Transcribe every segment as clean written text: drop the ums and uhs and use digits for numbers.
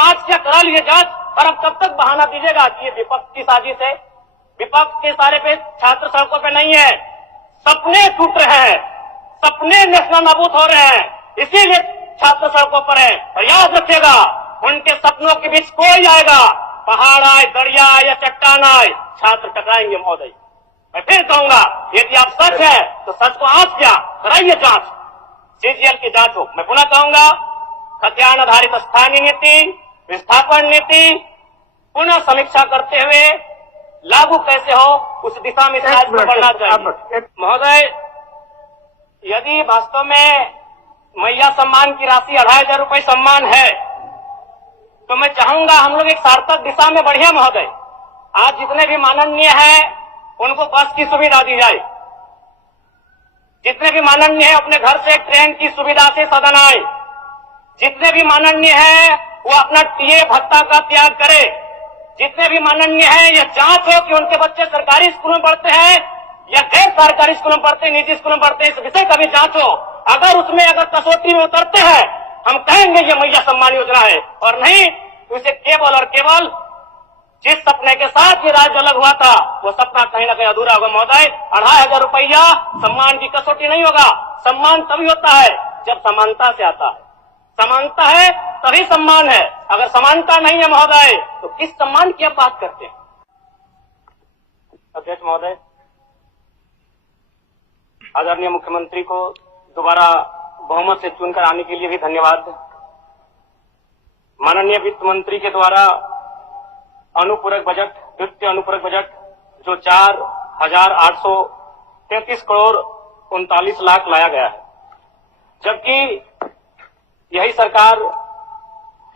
आज क्या करा लिए जांच, और अब कब तक बहाना दीजिएगा कि ये विपक्ष की साजिश है। विपक्ष के सारे पे छात्र सड़कों पे नहीं है, सपने टूट रहे हैं, सपने नेशनल नाबूद हो रहे हैं, इसीलिए छात्र सड़कों पर है। और याद रखिएगा, उनके सपनों के बीच कोई आएगा, पहाड़ आए, दरिया आए या चट्टान आए, छात्र टकराएंगे महोदय। मैं फिर कहूंगा, यदि आप सच है तो सच को आंच क्या कराइए जांच, सीजीएल की जांच हो। मैं पुनः कहूंगा, खतियान आधारित स्थानीय नीति, विस्थापन नीति पुनः समीक्षा करते हुए लागू कैसे हो, उस दिशा में बढ़ना चाहिए। महोदय, यदि वास्तव में मैया सम्मान की राशि 2500 रुपये सम्मान है, तो मैं चाहूंगा हम लोग एक सार्थक दिशा में बढ़िया महोदय। आज जितने भी माननीय हैं उनको बस की सुविधा दी जाए, जितने भी माननीय हैं अपने घर से ट्रेन की सुविधा से सदन आए, जितने भी माननीय हैं वो अपना टीए भत्ता का त्याग करे, जितने भी माननीय हैं यह जांच हो कि उनके बच्चे सरकारी स्कूल में पढ़ते हैं या गैर सरकारी स्कूल में पढ़ते हैं, निजी स्कूल में पढ़ते हैं, इस विषय का भी जांच हो। अगर उसमें कसौटी में उतरते हैं, हम कहेंगे ये मैया सम्मान योजना है, और नहीं तो इसे केवल और केवल जिस सपने के साथ ये राज्य अलग हुआ था वो सपना कहीं ना कहीं अधूरा होगा महोदय। 2500 रुपया सम्मान की कसौटी नहीं होगा। सम्मान तभी होता है जब समानता से आता है, समानता है तभी सम्मान है। अगर समानता नहीं है महोदय तो किस सम्मान की आप बात करते हैं। अध्यक्ष महोदय, आदरणीय मुख्यमंत्री को दोबारा बहुमत से चुनकर आने के लिए भी धन्यवाद। माननीय वित्त मंत्री के द्वारा अनुपूरक बजट, द्वितीय अनुपूरक बजट जो 4,833 करोड़ 39 लाख लाया गया है, जबकि यही सरकार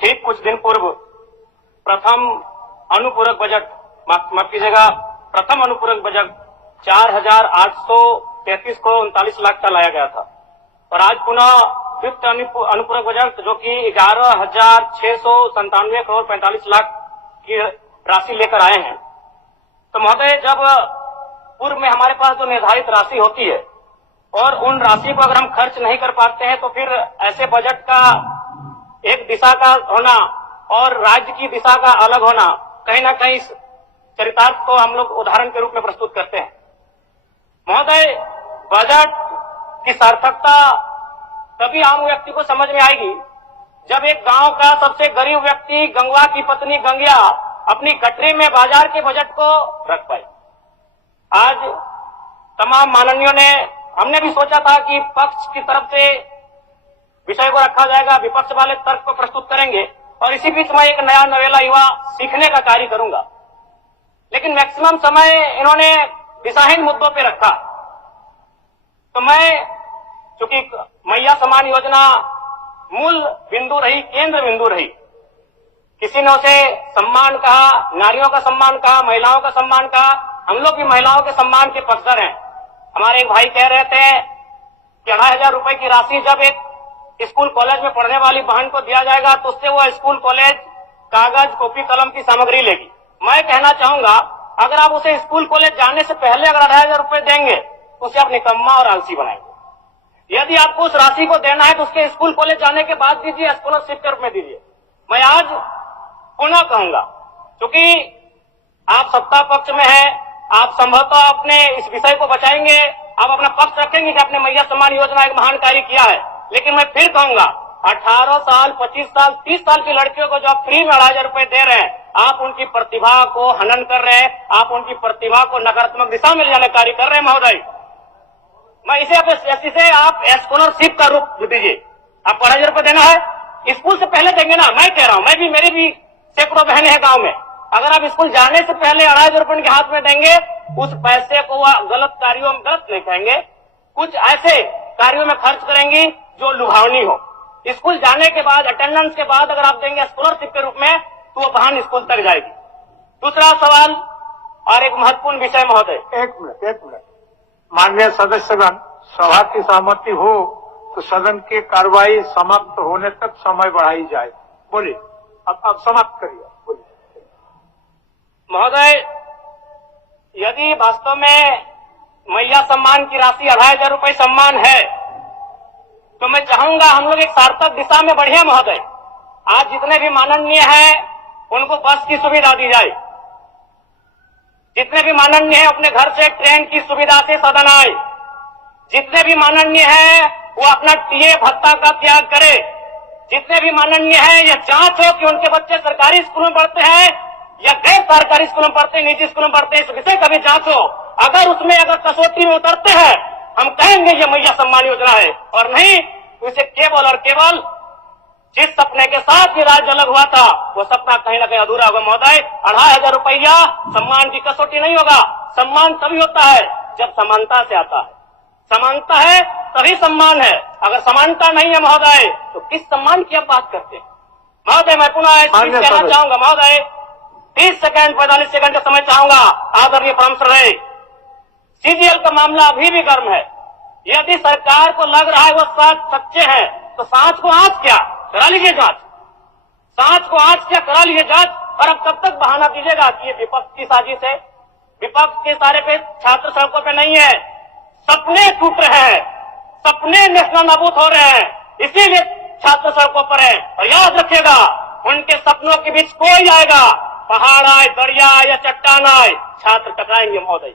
ठीक कुछ दिन पूर्व प्रथम अनुपूरक बजट, माफ कीजिएगा, प्रथम अनुपूरक बजट 4,833 करोड़ 39 लाख का लाया गया था, और आज पुनः द्वितीय अनुपूरक बजट जो कि 11,697 करोड़ 45 लाख की राशि लेकर आए हैं। तो महोदय, जब पूर्व में हमारे पास जो निर्धारित राशि होती है और उन राशि को अगर हम खर्च नहीं कर पाते हैं, तो फिर ऐसे बजट का एक दिशा का होना और राज्य की दिशा का अलग होना, कहीं ना कहीं चरितार्थ को हम लोग उदाहरण के रूप में प्रस्तुत करते हैं। महोदय, बजट की सार्थकता तभी आम व्यक्ति को समझ में आएगी जब एक गांव का सबसे गरीब व्यक्ति, गंगवा की पत्नी गंगिया, अपनी गठरी में बाजार के बजट को रख पाए। आज तमाम माननीयों ने, हमने भी सोचा था कि पक्ष की तरफ से विषय को रखा जाएगा, विपक्ष वाले तर्क को प्रस्तुत करेंगे, और इसी बीच में एक नया नवेला युवा सीखने का कार्य करूंगा। लेकिन मैक्सिमम समय इन्होंने दिशाहीन मुद्दों पे रखा। तो मैं, चूंकि मैया सम्मान योजना मूल बिंदु रही, केंद्र बिंदु रही, किसी ने उसे सम्मान कहा, नारियों का सम्मान कहा, महिलाओं का सम्मान कहा, हम लोग भी महिलाओं के सम्मान के पक्षधर हैं। हमारे एक भाई कह रहे थे कि 2500 रुपए की राशि जब एक स्कूल कॉलेज में पढ़ने वाली बहन को दिया जाएगा तो उससे वो स्कूल कॉलेज कागज, कॉपी, कलम की सामग्री लेगी। मैं कहना चाहूंगा, अगर आप उसे स्कूल कॉलेज जाने से पहले अगर 2500 रुपए देंगे तो उसे आप निकम्मा और आलसी बनाएंगे। यदि आपको उस राशि को देना है तो उसके स्कूल कॉलेज जाने के बाद दीजिए, स्कॉलरशिप के रूप में दीजिए। मैं आज पुनः कहूंगा, क्योंकि आप सत्ता पक्ष में हैं, आप संभवतः अपने इस विषय को बचाएंगे, आप अपना पक्ष रखेंगे कि आपने मैया सम्मान योजना एक महान कार्य किया है। लेकिन मैं फिर कहूंगा, 18 साल, 25 साल, 30 साल की लड़कियों को जो आप फ्री में 2500 रुपए दे रहे हैं, आप उनकी प्रतिभा को हनन कर रहे हैं, आप उनकी प्रतिभा को नकारात्मक दिशा में ले जाने कार्य कर रहे हैं महोदय। मैं इसे आप स्कॉलरशिप का रूप दीजिए। आप 2500 रुपए देना है, स्कूल से पहले देंगे ना। मैं कह रहा हूं, मेरी भी सैकड़ों बहनें हैं गांव में, अगर आप स्कूल जाने से पहले 2500 रुपए उनके हाथ में देंगे, उस पैसे को वह गलत कार्यों में, गलत नहीं कहेंगे, कुछ ऐसे कार्यों में खर्च करेंगी जो लुभावनी हो। स्कूल जाने के बाद, अटेंडेंस के बाद अगर आप देंगे स्कॉलरशिप के रूप में, तो वो बहन स्कूल तक जाएगी। दूसरा सवाल और एक महत्वपूर्ण विषय महोदय। एक मिनट माननीय सदस्यगण, सभा की सहमति हो तो सदन की कार्रवाई समाप्त होने तक समय बढ़ाई जाए। बोलिए, अब समाप्त करिए। बोलिए महोदय, यदि वास्तव में मैया सम्मान की राशि 2500 रुपए सम्मान है, तो मैं चाहूंगा हम लोग एक सार्थक दिशा में बढ़े महोदय। आज जितने भी माननीय हैं उनको बस की सुविधा दी जाए, जितने भी माननीय हैं अपने घर से ट्रेन की सुविधा से सदन आए, जितने भी माननीय हैं वो अपना टीए भत्ता का त्याग करे, जितने भी माननीय हैं ये जांच हो कि उनके बच्चे सरकारी स्कूल में पढ़ते हैं या गैर सरकारी स्कूल में पढ़ते हैं, निजी स्कूल में पढ़ते हैं, इस विषय का भी जांच हो। अगर उसमें अगर कसौटी में उतरते हैं हम कहेंगे ये मैया सम्मान योजना है, और नहीं तो इसे केवल और केवल जिस सपने के साथ ये राज्य अलग हुआ था वो सपना कहीं ना कहीं अधूरा होगा महोदय। 2500 रुपया सम्मान की कसौटी नहीं होगा। सम्मान तभी होता है जब समानता से आता है, समानता है तभी सम्मान है। अगर समानता नहीं है महोदय तो किस सम्मान की आप बात करते हैं महोदय? मैं पुनः कहना चाहूंगा महोदय, 30 सेकंड 45 सेकंड का समय चाहूंगा आदरणीय परमेश्वर रहे। सीजीएल का मामला अभी भी गर्म है। यदि सरकार को लग रहा है वो सच्चे हैं तो सांच को आंच क्या करा लीजिए जांच, सांच को आंच क्या करा लीजिए जांच। और अब कब तक बहाना दीजिएगा कि ये विपक्ष की साजिश है? विपक्ष के सारे पे छात्र सड़कों पे नहीं है, सपने टूट रहे हैं, सपने नेशनल नाबूद हो रहे हैं, इसीलिए छात्र सड़कों पर है। और याद रखिएगा उनके सपनों के बीच कोई आएगा, पहाड़ आए, दरिया आए या चट्टान आए, छात्र टकराएंगे महोदय।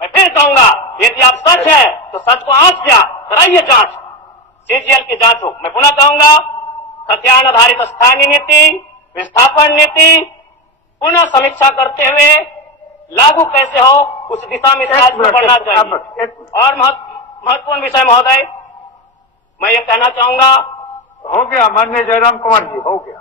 मैं फिर कहूंगा यदि आप सच है तो सच को आंच क्या कराइए जांच, सीजीएल की जांच हो। मैं पुनः कहूंगा खतियान आधारित स्थानीय नीति, विस्थापन नीति पुनः समीक्षा करते हुए लागू कैसे हो उस दिशा में राज्य बढ़ना चाहिए। और महत्वपूर्ण विषय महोदय मैं ये कहना चाहूंगा, हो गया माननीय जयराम कुमार जी, हो गया।